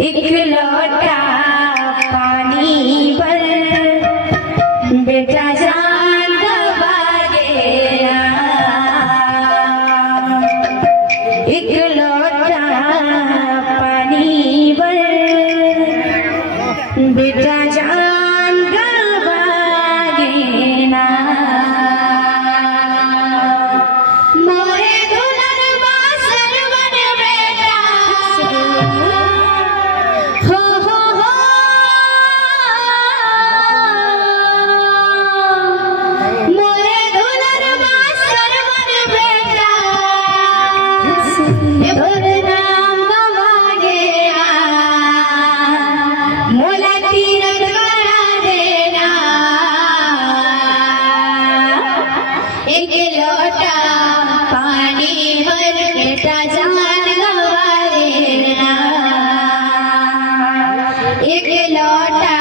एक लोटा पानी भर बेटा जान गवा गया। एक लोटा पानी भर बेटा जान गवा गया। मोरे दुल्हन बासर बन बेटा हो मोरे दुल्हन बासर बन बेटा नाम गवा गया। मोला तीरथ करा देना। एक लोटा पानी भर बेटा जान गवा देना। एक लोटा